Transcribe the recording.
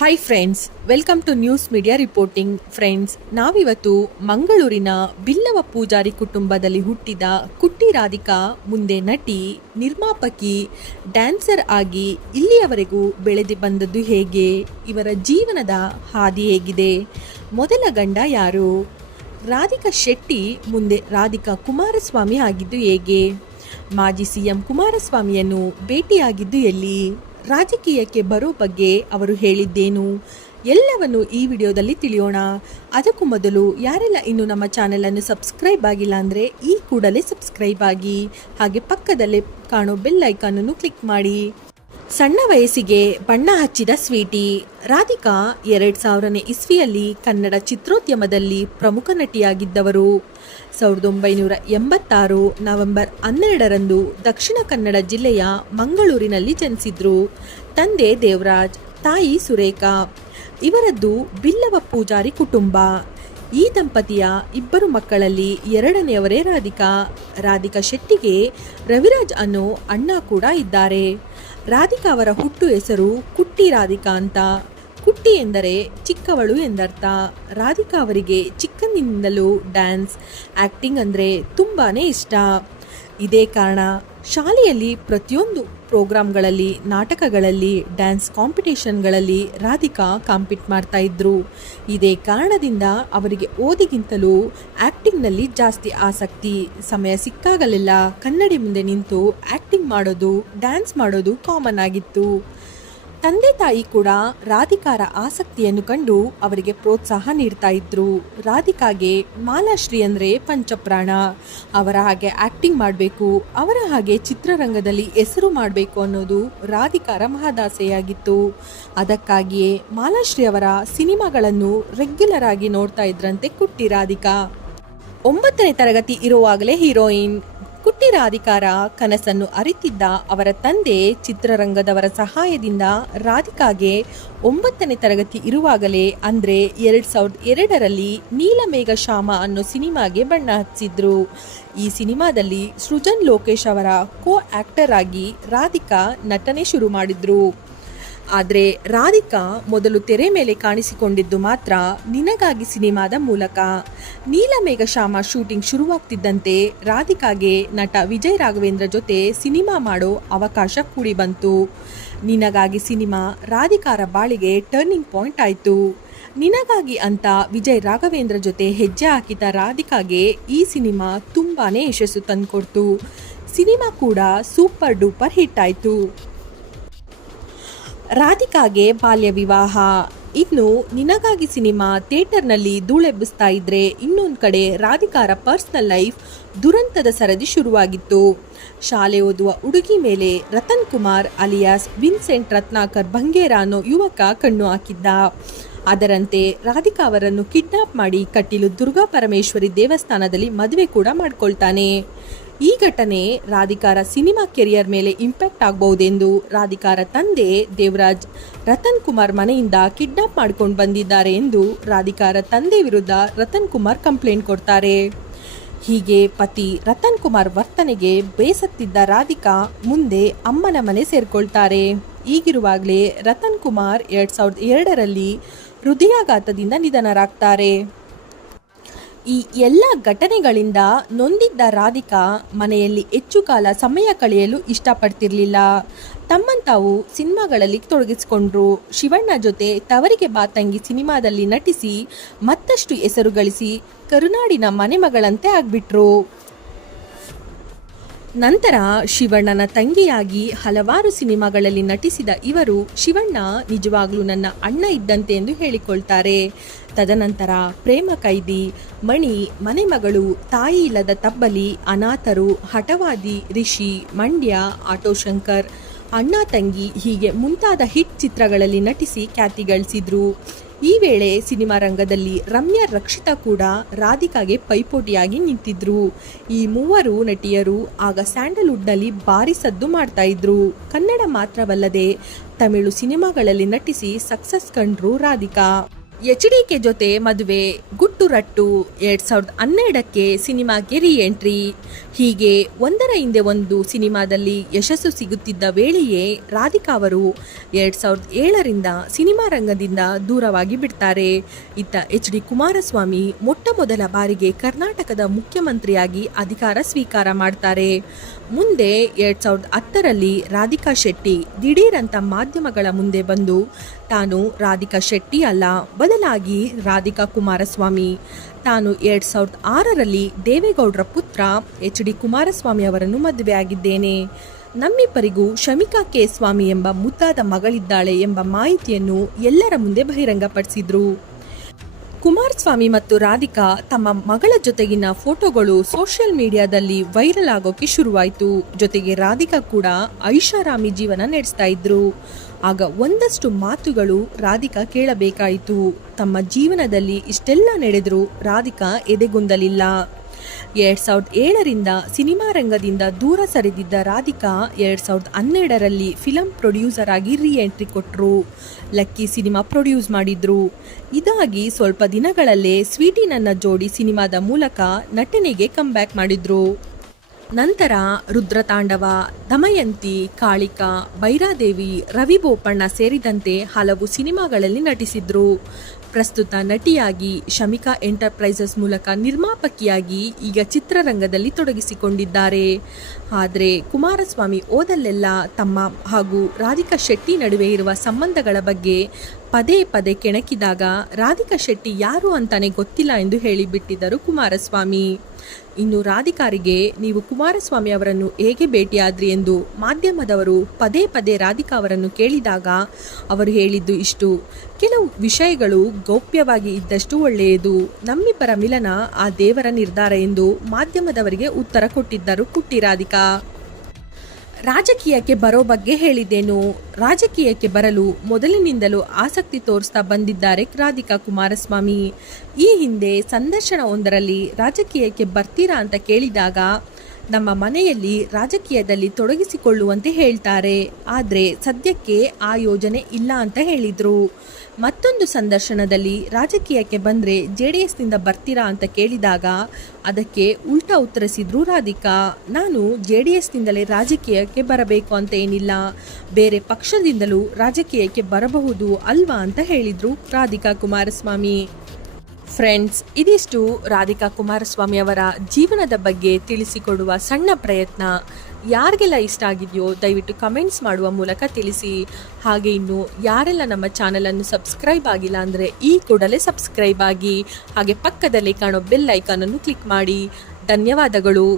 Hi friends, welcome to news media reporting. Friends, ನಾವಿವತ್ತು ಮಂಗಳೂರಿನ ಬಿಲ್ಲವ ಪೂಜಾರಿ ಕುಟುಂಬದಲ್ಲಿ ಹುಟ್ಟಿದ ಕುಟ್ಟಿ ರಾಧಿಕಾ ಮುಂದೆ ನಟಿ, ನಿರ್ಮಾಪಕಿ, ಡ್ಯಾನ್ಸರ್ ಆಗಿ ಇಲ್ಲಿಯವರೆಗೂ ಬೆಳೆದು ಬಂದದ್ದು ಹೇಗೆ, ಇವರ ಜೀವನದ ಹಾದಿ ಹೇಗಿದೆ, ಮೊದಲ ಗಂಡ ಯಾರು, ರಾಧಿಕಾ ಶೆಟ್ಟಿ ಮುಂದೆ ರಾಧಿಕಾ ಕುಮಾರಸ್ವಾಮಿ ಆಗಿದ್ದು ಹೇಗೆ, ಮಾಜಿ ಸಿಎಂ ಕುಮಾರಸ್ವಾಮಿಯನ್ನು ಭೇಟಿಯಾಗಿದ್ದು ಎಲ್ಲಿ, ರಾಜಕೀಯಕ್ಕೆ ಬರೋ ಬಗ್ಗೆ ಅವರು ಹೇಳಿದ್ದೇನು, ಎಲ್ಲವನ್ನು ಈ ವಿಡಿಯೋದಲ್ಲಿ ತಿಳಿಯೋಣ. ಅದಕ್ಕೂ ಮೊದಲು ಯಾರೆಲ್ಲ ಇನ್ನು ನಮ್ಮ ಚಾನೆಲನ್ನು ಸಬ್ಸ್ಕ್ರೈಬ್ ಆಗಿಲ್ಲ ಅಂದರೆ ಈ ಕೂಡಲೇ ಸಬ್ಸ್ಕ್ರೈಬ್ ಆಗಿ, ಹಾಗೆ ಪಕ್ಕದಲ್ಲೇ ಕಾಣೋ ಬೆಲ್ ಐಕಾನನ್ನು ಕ್ಲಿಕ್ ಮಾಡಿ. ಸಣ್ಣ ವಯಸ್ಸಿಗೆ ಬಣ್ಣ ಹಚ್ಚಿದ ಸ್ವೀಟಿ ರಾಧಿಕಾ 2000ನೇ ಇಸ್ವಿಯಲ್ಲಿ ಕನ್ನಡ ಚಿತ್ರೋದ್ಯಮದಲ್ಲಿ ಪ್ರಮುಖ ನಟಿಯಾಗಿದ್ದವರು. 1986 ನವೆಂಬರ್ 12ರಂದು ದಕ್ಷಿಣ ಕನ್ನಡ ಜಿಲ್ಲೆಯ ಮಂಗಳೂರಿನಲ್ಲಿ ಜನಿಸಿದ್ರು. ತಂದೆ ದೇವರಾಜ್, ತಾಯಿ ಸುರೇಖಾ. ಇವರದ್ದು ಬಿಲ್ಲವ ಪೂಜಾರಿ ಕುಟುಂಬ. ಈ ದಂಪತಿಯ ಇಬ್ಬರು ಮಕ್ಕಳಲ್ಲಿ ಎರಡನೆಯವರೇ ರಾಧಿಕಾ. ರಾಧಿಕಾ ಶೆಟ್ಟಿಗೆ ರವಿರಾಜ್ ಅನ್ನೋ ಅಣ್ಣ ಕೂಡ ಇದ್ದಾರೆ. ರಾಧಿಕಾ ಅವರ ಹುಟ್ಟು ಹೆಸರು ಕುಟ್ಟಿ ರಾಧಿಕಾ ಅಂತ. ಕುಟ್ಟಿ ಎಂದರೆ ಚಿಕ್ಕವಳು ಎಂದರ್ಥ. ರಾಧಿಕಾ ಅವರಿಗೆ ಚಿಕ್ಕಂದಿನಿಂದಲೂ ಡ್ಯಾನ್ಸ್, ಆ್ಯಕ್ಟಿಂಗ್ ಅಂದರೆ ತುಂಬಾ ಇಷ್ಟ. ಇದೇ ಕಾರಣ ಶಾಲೆಯಲ್ಲಿ ಪ್ರತಿಯೊಂದು ಪ್ರೋಗ್ರಾಮ್ಗಳಲ್ಲಿ, ನಾಟಕಗಳಲ್ಲಿ, ಡ್ಯಾನ್ಸ್ ಕಾಂಪಿಟೇಷನ್ಗಳಲ್ಲಿ ರಾಧಿಕಾ ಕಾಂಪೀಟ್ ಮಾಡ್ತಾ ಇದ್ರು. ಇದೇ ಕಾರಣದಿಂದ ಅವರಿಗೆ ಓದಿಗಿಂತಲೂ ಆ್ಯಕ್ಟಿಂಗ್ನಲ್ಲಿ ಜಾಸ್ತಿ ಆಸಕ್ತಿ. ಸಮಯ ಸಿಕ್ಕಾಗಲೆಲ್ಲ ಕನ್ನಡಿ ಮುಂದೆ ನಿಂತು ಆ್ಯಕ್ಟಿಂಗ್ ಮಾಡೋದು, ಡ್ಯಾನ್ಸ್ ಮಾಡೋದು ಕಾಮನ್ ಆಗಿತ್ತು. ತಂದೆ ತಾಯಿ ಕೂಡ ರಾಧಿಕಾರ ಆಸಕ್ತಿಯನ್ನು ಕಂಡು ಅವರಿಗೆ ಪ್ರೋತ್ಸಾಹ ನೀಡ್ತಾ ಇದ್ರು. ರಾಧಿಕಾಗೆ ಮಾಲಾಶ್ರೀ ಅಂದರೆ ಪಂಚಪ್ರಾಣ. ಅವರ ಹಾಗೆ ಆ್ಯಕ್ಟಿಂಗ್ ಮಾಡಬೇಕು, ಅವರ ಹಾಗೆ ಚಿತ್ರರಂಗದಲ್ಲಿ ಹೆಸರು ಮಾಡಬೇಕು ಅನ್ನೋದು ರಾಧಿಕಾರ ಮಹದಾಸೆಯಾಗಿತ್ತು. ಅದಕ್ಕಾಗಿಯೇ ಮಾಲಾಶ್ರೀ ಅವರ ಸಿನಿಮಾಗಳನ್ನು ರೆಗ್ಯುಲರ್ ಆಗಿ ನೋಡ್ತಾ ಇದ್ರಂತೆ ಕುಟ್ಟಿ ರಾಧಿಕಾ. 9ನೇ ತರಗತಿ ಇರುವಾಗಲೇ ಹೀರೋಯಿನ್. ಕುಟ್ಟಿ ರಾಧಿಕಾರ ಕನಸನ್ನು ಅರಿತಿದ್ದ ಅವರ ತಂದೆ ಚಿತ್ರರಂಗದವರ ಸಹಾಯದಿಂದ ರಾಧಿಕಾಗೆ 9ನೇ ತರಗತಿ ಇರುವಾಗಲೇ ಅಂದರೆ 2002ರಲ್ಲಿ ನೀಲಮೇಘ ಶ್ಯಾಮ ಅನ್ನೋ ಸಿನಿಮಾಗೆ ಬಣ್ಣ ಹಚ್ಚಿದ್ರು. ಈ ಸಿನಿಮಾದಲ್ಲಿ ಸೃಜನ್ ಲೋಕೇಶ್ ಅವರ ಕೋ ಆಕ್ಟರ್ ಆಗಿ ರಾಧಿಕಾ ನಟನೆ ಶುರು ಮಾಡಿದ್ರು. ಆದರೆ ರಾಧಿಕಾ ಮೊದಲು ತೆರೆ ಮೇಲೆ ಕಾಣಿಸಿಕೊಂಡಿದ್ದು ಮಾತ್ರ ನಿನಗಾಗಿ ಸಿನಿಮಾದ ಮೂಲಕ. ನೀಲಮೇಘ ಶ್ಯಾಮ ಶೂಟಿಂಗ್ ಶುರುವಾಗ್ತಿದ್ದಂತೆ ರಾಧಿಕಾಗೆ ನಟ ವಿಜಯ್ ರಾಘವೇಂದ್ರ ಜೊತೆ ಸಿನಿಮಾ ಮಾಡೋ ಅವಕಾಶ ಕೂಡಿ ಬಂತು. ನಿನಗಾಗಿ ಸಿನಿಮಾ ರಾಧಿಕಾರ ಬಾಳಿಗೆ ಟರ್ನಿಂಗ್ ಪಾಯಿಂಟ್ ಆಯಿತು. ನಿನಗಾಗಿ ಅಂತ ವಿಜಯ್ ರಾಘವೇಂದ್ರ ಜೊತೆ ಹೆಜ್ಜೆ ಹಾಕಿದ ರಾಧಿಕಾಗೆ ಈ ಸಿನಿಮಾ ತುಂಬಾನೇ ಯಶಸ್ಸು ತಂದುಕೊಡ್ತು. ಸಿನಿಮಾ ಕೂಡ ಸೂಪರ್ ಡೂಪರ್ ಹಿಟ್ ಆಯಿತು. ರಾಧಿಕಾಗೆ ಬಾಲ್ಯ ವಿವಾಹ. ಇನ್ನು ನಿನಗಾಗಿ ಸಿನಿಮಾ ಥಿಯೇಟರ್ನಲ್ಲಿ ಧೂಳೆಬ್ಬಿಸ್ತಾ ಇದ್ರೆ, ಇನ್ನೊಂದು ಕಡೆ ರಾಧಿಕಾರ ಪರ್ಸ್ನಲ್ ಲೈಫ್ ದುರಂತದ ಸರದಿ ಶುರುವಾಗಿತ್ತು. ಶಾಲೆ ಓದುವ ಹುಡುಗಿ ಮೇಲೆ ರತನ್ ಕುಮಾರ್ ಅಲಿಯಾಸ್ ವಿನ್ಸೆಂಟ್ ರತ್ನಾಕರ್ ಬಂಗೇರ ಅನ್ನೋ ಯುವಕ ಕಣ್ಣು ಹಾಕಿದ್ದ. ಅದರಂತೆ ರಾಧಿಕಾ ಅವರನ್ನು ಕಿಡ್ನಾಪ್ ಮಾಡಿ ಕಟೀಲು ದುರ್ಗಾ ಪರಮೇಶ್ವರಿ ದೇವಸ್ಥಾನದಲ್ಲಿ ಮದುವೆ ಕೂಡ ಮಾಡ್ಕೊಳ್ತಾನೆ. ಈ ಘಟನೆ ರಾಧಿಕಾರ ಸಿನಿಮಾ ಕೆರಿಯರ್ ಮೇಲೆ ಇಂಪ್ಯಾಕ್ಟ್ ಆಗಬಹುದೆಂದು ರಾಧಿಕಾರ ತಂದೆ ದೇವರಾಜ್ ರತನ್ ಕುಮಾರ್ ಮನೆಯಿಂದ ಕಿಡ್ನಾಪ್ ಮಾಡ್ಕೊಂಡು ಬಂದಿದ್ದಾರೆ ಎಂದು ರಾಧಿಕಾರ ತಂದೆ ವಿರುದ್ಧ ರತನ್ ಕುಮಾರ್ ಕಂಪ್ಲೇಂಟ್ ಕೊಡ್ತಾರೆ. ಹೀಗೆ ಪತಿ ರತನ್ ಕುಮಾರ್ ವರ್ತನೆಗೆ ಬೇಸತ್ತಿದ್ದ ರಾಧಿಕಾ ಮುಂದೆ ಅಮ್ಮನ ಮನೆ ಸೇರ್ಕೊಳ್ತಾರೆ. ಈಗಿರುವಾಗಲೇ ರತನ್ ಕುಮಾರ್ 2002ರಲ್ಲಿ ಹೃದಯಾಘಾತದಿಂದ ನಿಧನರಾಗ್ತಾರೆ. ಈ ಎಲ್ಲ ಘಟನೆಗಳಿಂದ ನೊಂದಿದ್ದ ರಾಧಿಕಾ ಮನೆಯಲ್ಲಿ ಹೆಚ್ಚು ಕಾಲ ಸಮಯ ಕಳೆಯಲು ಇಷ್ಟಪಡ್ತಿರ್ಲಿಲ್ಲ. ತಮ್ಮನ್ನು ತಾವು ಸಿನಿಮಾಗಳಲ್ಲಿ ತೊಡಗಿಸಿಕೊಂಡ್ರು. ಶಿವಣ್ಣ ಜೊತೆ ತವರಿಗೆ ಬಾ ತಂಗಿ ಸಿನಿಮಾದಲ್ಲಿ ನಟಿಸಿ ಮತ್ತಷ್ಟು ಹೆಸರು ಗಳಿಸಿ ಕರುನಾಡಿನ ಮನೆಮಗಳಂತೆ ಆಗ್ಬಿಟ್ರು. ನಂತರ ಶಿವಣ್ಣನ ತಂಗಿಯಾಗಿ ಹಲವಾರು ಸಿನಿಮಾಗಳಲ್ಲಿ ನಟಿಸಿದ ಇವರು ಶಿವಣ್ಣ ನಿಜವಾಗ್ಲೂ ನನ್ನ ಅಣ್ಣ ಇದ್ದಂತೆ ಎಂದು ಹೇಳಿಕೊಳ್ತಾರೆ. ತದನಂತರ ಪ್ರೇಮ ಕೈದಿ, ಮಣಿ, ಮನೆಮಗಳು, ತಾಯಿ ಇಲ್ಲದ ತಬ್ಬಲಿ, ಅನಾಥರು, ಹಠವಾದಿ, ರಿಷಿ, ಮಂಡ್ಯ, ಆಟೋ ಶಂಕರ್, ಅಣ್ಣ ತಂಗಿ ಹೀಗೆ ಮುಂತಾದ ಹಿಟ್ ಚಿತ್ರಗಳಲ್ಲಿ ನಟಿಸಿ ಖ್ಯಾತಿ ಗಳಿಸಿದ್ರು. ಈ ವೇಳೆ ಸಿನಿಮಾ ರಂಗದಲ್ಲಿ ರಮ್ಯಾ ರಕ್ಷಿತಾ ಕೂಡ ರಾಧಿಕಾಗೆ ಪೈಪೋಟಿಯಾಗಿ ನಿಂತಿದ್ರು. ಈ ಮೂವರು ನಟಿಯರು ಆಗ ಸ್ಯಾಂಡಲ್ವುಡ್ನಲ್ಲಿ ಭಾರಿ ಸದ್ದು ಮಾಡ್ತಾ ಇದ್ರು. ಕನ್ನಡ ಮಾತ್ರವಲ್ಲದೆ ತಮಿಳು ಸಿನಿಮಾಗಳಲ್ಲಿ ನಟಿಸಿ ಸಕ್ಸಸ್ ಕಂಡ್ರು ರಾಧಿಕಾ. HDK ಜೊತೆ ಮದುವೆ, ಗುಟ್ಟು ರಟ್ಟು, 2012ಕ್ಕೆ ಸಿನಿಮಾಗೆ ರೀ ಎಂಟ್ರಿ. ಹೀಗೆ ಒಂದರ ಹಿಂದೆ ಒಂದು ಸಿನಿಮಾದಲ್ಲಿ ಯಶಸ್ಸು ಸಿಗುತ್ತಿದ್ದ ವೇಳೆಯೇ ರಾಧಿಕಾ ಅವರು 2007ರಿಂದ ಸಿನಿಮಾ ರಂಗದಿಂದ ದೂರವಾಗಿ ಬಿಡ್ತಾರೆ. ಇತ್ತ HD ಕುಮಾರಸ್ವಾಮಿ ಮೊಟ್ಟ ಮೊದಲ ಬಾರಿಗೆ ಕರ್ನಾಟಕದ ಮುಖ್ಯಮಂತ್ರಿಯಾಗಿ ಅಧಿಕಾರ ಸ್ವೀಕಾರ ಮಾಡ್ತಾರೆ. ಮುಂದೆ 2010ರಲ್ಲಿ ರಾಧಿಕಾ ಶೆಟ್ಟಿ ದಿಢೀರಂತ ಮಾಧ್ಯಮಗಳ ಮುಂದೆ ಬಂದು ತಾನು ರಾಧಿಕಾ ಶೆಟ್ಟಿ ಅಲ್ಲ, ಬದಲಾಗಿ ರಾಧಿಕಾ ಕುಮಾರಸ್ವಾಮಿ, ತಾನು 2006ರಲ್ಲಿ ದೇವೇಗೌಡರ ಪುತ್ರ HD ಕುಮಾರಸ್ವಾಮಿ ಅವರನ್ನು ಮದುವೆಯಾಗಿದ್ದೇನೆ, ನಮ್ಮಿಬ್ಬರಿಗೂ ಶಮಿಕಾ ಕೆ ಸ್ವಾಮಿ ಎಂಬ ಮುದ್ದಾದ ಮಗಳಿದ್ದಾಳೆ ಎಂಬ ಮಾಹಿತಿಯನ್ನು ಎಲ್ಲರ ಮುಂದೆ ಬಹಿರಂಗಪಡಿಸಿದ್ರು. ಕುಮಾರಸ್ವಾಮಿ ಮತ್ತು ರಾಧಿಕಾ ತಮ್ಮ ಮಗಳ ಜೊತೆಗಿನ ಫೋಟೋಗಳು ಸೋಷಿಯಲ್ ಮೀಡಿಯಾದಲ್ಲಿ ವೈರಲ್ ಆಗೋಕೆ ಶುರುವಾಯಿತು. ಜೊತೆಗೆ ರಾಧಿಕಾ ಕೂಡ ಐಷಾರಾಮಿ ಜೀವನ ನಡೆಸ್ತಾ ಇದ್ರು. ಆಗ ಒಂದಷ್ಟು ಮಾತುಗಳು ರಾಧಿಕಾ ಕೇಳಬೇಕಾಯಿತು. ತಮ್ಮ ಜೀವನದಲ್ಲಿ ಇಷ್ಟೆಲ್ಲ ನಡೆದರೂ ರಾಧಿಕಾ ಎದೆಗುಂದಲಿಲ್ಲ. 2007ರಿಂದ ಸಿನಿಮಾ ರಂಗದಿಂದ ದೂರ ಸರಿದಿದ್ದ ರಾಧಿಕಾ 2012ರಲ್ಲಿ ಫಿಲಂ ಪ್ರೊಡ್ಯೂಸರ್ ಆಗಿ ರೀ ಎಂಟ್ರಿ ಕೊಟ್ಟರು. ಲಕ್ಕಿ ಸಿನಿಮಾ ಪ್ರೊಡ್ಯೂಸ್ ಮಾಡಿದ್ರು. ಇದಾಗಿ ಸ್ವಲ್ಪ ದಿನಗಳಲ್ಲೇ ಸ್ವೀಟಿ ನನ್ನ ಜೋಡಿ ಸಿನಿಮಾದ ಮೂಲಕ ನಟನೆಗೆ ಕಮ್ಬ್ಯಾಕ್ ಮಾಡಿದ್ರು. ನಂತರ ರುದ್ರತಾಂಡವ, ದಮಯಂತಿ, ಕಾಳಿಕಾ, ಭೈರಾದೇವಿ, ರವಿ ಬೋಪಣ್ಣ ಸೇರಿದಂತೆ ಹಲವು ಸಿನಿಮಾಗಳಲ್ಲಿ ನಟಿಸಿದ್ರು. ಪ್ರಸ್ತುತ ನಟಿಯಾಗಿ ಶಮಿಕಾ ಎಂಟರ್ಪ್ರೈಸಸ್ ಮೂಲಕ ನಿರ್ಮಾಪಕಿಯಾಗಿ ಈಗ ಚಿತ್ರರಂಗದಲ್ಲಿ ತೊಡಗಿಸಿಕೊಂಡಿದ್ದಾರೆ. ಆದರೆ ಕುಮಾರಸ್ವಾಮಿ ಓದಲ್ಲೆಲ್ಲ ತಮ್ಮ ಹಾಗೂ ರಾಧಿಕಾ ಶೆಟ್ಟಿ ನಡುವೆ ಇರುವ ಸಂಬಂಧಗಳ ಬಗ್ಗೆ ಪದೇ ಪದೇ ಕೆಣಕಿದಾಗ ರಾಧಿಕಾ ಶೆಟ್ಟಿ ಯಾರು ಅಂತಾನೆ ಗೊತ್ತಿಲ್ಲ ಎಂದು ಹೇಳಿಬಿಟ್ಟಿದ್ದರು ಕುಮಾರಸ್ವಾಮಿ. ಇನ್ನು ರಾಧಿಕಾರಿಗೆ ನೀವು ಕುಮಾರಸ್ವಾಮಿ ಅವರನ್ನು ಹೇಗೆ ಭೇಟಿಯಾದ್ರಿ ಎಂದು ಮಾಧ್ಯಮದವರು ಪದೇ ಪದೇ ರಾಧಿಕಾ ಅವರನ್ನು ಕೇಳಿದಾಗ ಅವರು ಹೇಳಿದ್ದು ಇಷ್ಟು: ಕೆಲವು ವಿಷಯಗಳು ಗೌಪ್ಯವಾಗಿ ಇದ್ದಷ್ಟು ಒಳ್ಳೆಯದು, ನಮ್ಮಿಬ್ಬರ ಮಿಲನ ಆ ದೇವರ ನಿರ್ಧಾರ ಎಂದು ಮಾಧ್ಯಮದವರಿಗೆ ಉತ್ತರ ಕೊಟ್ಟಿದ್ದರು ಕುಟ್ಟಿ ರಾಧಿಕಾ. ರಾಜಕೀಯಕ್ಕೆ ಬರೋ ಬಗ್ಗೆ ಹೇಳಿದ್ದೇನು. ರಾಜಕೀಯಕ್ಕೆ ಬರಲು ಮೊದಲಿನಿಂದಲೂ ಆಸಕ್ತಿ ತೋರಿಸ್ತಾ ಬಂದಿದ್ದಾರೆ ರಾಧಿಕಾ ಕುಮಾರಸ್ವಾಮಿ. ಈ ಹಿಂದೆ ಸಂದರ್ಶನವೊಂದರಲ್ಲಿ ರಾಜಕೀಯಕ್ಕೆ ಬರ್ತೀರಾ ಅಂತ ಕೇಳಿದಾಗ ನಮ್ಮ ಮನೆಯಲ್ಲಿ ರಾಜಕೀಯದಲ್ಲಿ ತೊಡಗಿಸಿಕೊಳ್ಳುವಂತೆ ಹೇಳ್ತಾರೆ, ಆದರೆ ಸದ್ಯಕ್ಕೆ ಆ ಯೋಜನೆ ಇಲ್ಲ ಅಂತ ಹೇಳಿದರು. ಮತ್ತೊಂದು ಸಂದರ್ಶನದಲ್ಲಿ ರಾಜಕೀಯಕ್ಕೆ ಬಂದರೆ JDSನಿಂದ ಬರ್ತೀರಾ ಅಂತ ಕೇಳಿದಾಗ ಅದಕ್ಕೆ ಉಲ್ಟಾ ಉತ್ತರಿಸಿದ್ರು ರಾಧಿಕಾ. ನಾನು JDSನಿಂದಲೇ ರಾಜಕೀಯಕ್ಕೆ ಬರಬೇಕು ಅಂತ ಏನಿಲ್ಲ, ಬೇರೆ ಪಕ್ಷದಿಂದಲೂ ರಾಜಕೀಯಕ್ಕೆ ಬರಬಹುದು ಅಲ್ವಾ ಅಂತ ಹೇಳಿದ್ರು ರಾಧಿಕಾ ಕುಮಾರಸ್ವಾಮಿ. ಫ್ರೆಂಡ್ಸ್, ಇದಿಷ್ಟು ರಾಧಿಕಾ ಕುಮಾರಸ್ವಾಮಿ ಅವರ ಜೀವನದ ಬಗ್ಗೆ ತಿಳಿಸಿಕೊಡುವ ಸಣ್ಣ ಪ್ರಯತ್ನ. ಯಾರಿಗೆಲ್ಲ ಇಷ್ಟ ಆಗಿದೆಯೋ ದಯವಿಟ್ಟು ಕಮೆಂಟ್ಸ್ ಮಾಡುವ ಮೂಲಕ ತಿಳಿಸಿ. ಹಾಗೆ ಇನ್ನು ಯಾರೆಲ್ಲ ನಮ್ಮ ಚಾನಲನ್ನು ಸಬ್ಸ್ಕ್ರೈಬ್ ಆಗಿಲ್ಲ ಅಂದರೆ ಈ ಕೂಡಲೇ ಸಬ್ಸ್ಕ್ರೈಬ್ ಆಗಿ, ಹಾಗೆ ಪಕ್ಕದಲ್ಲಿ ಕಾಣೋ ಬೆಲ್ ಐಕಾನನ್ನು ಕ್ಲಿಕ್ ಮಾಡಿ. ಧನ್ಯವಾದಗಳು.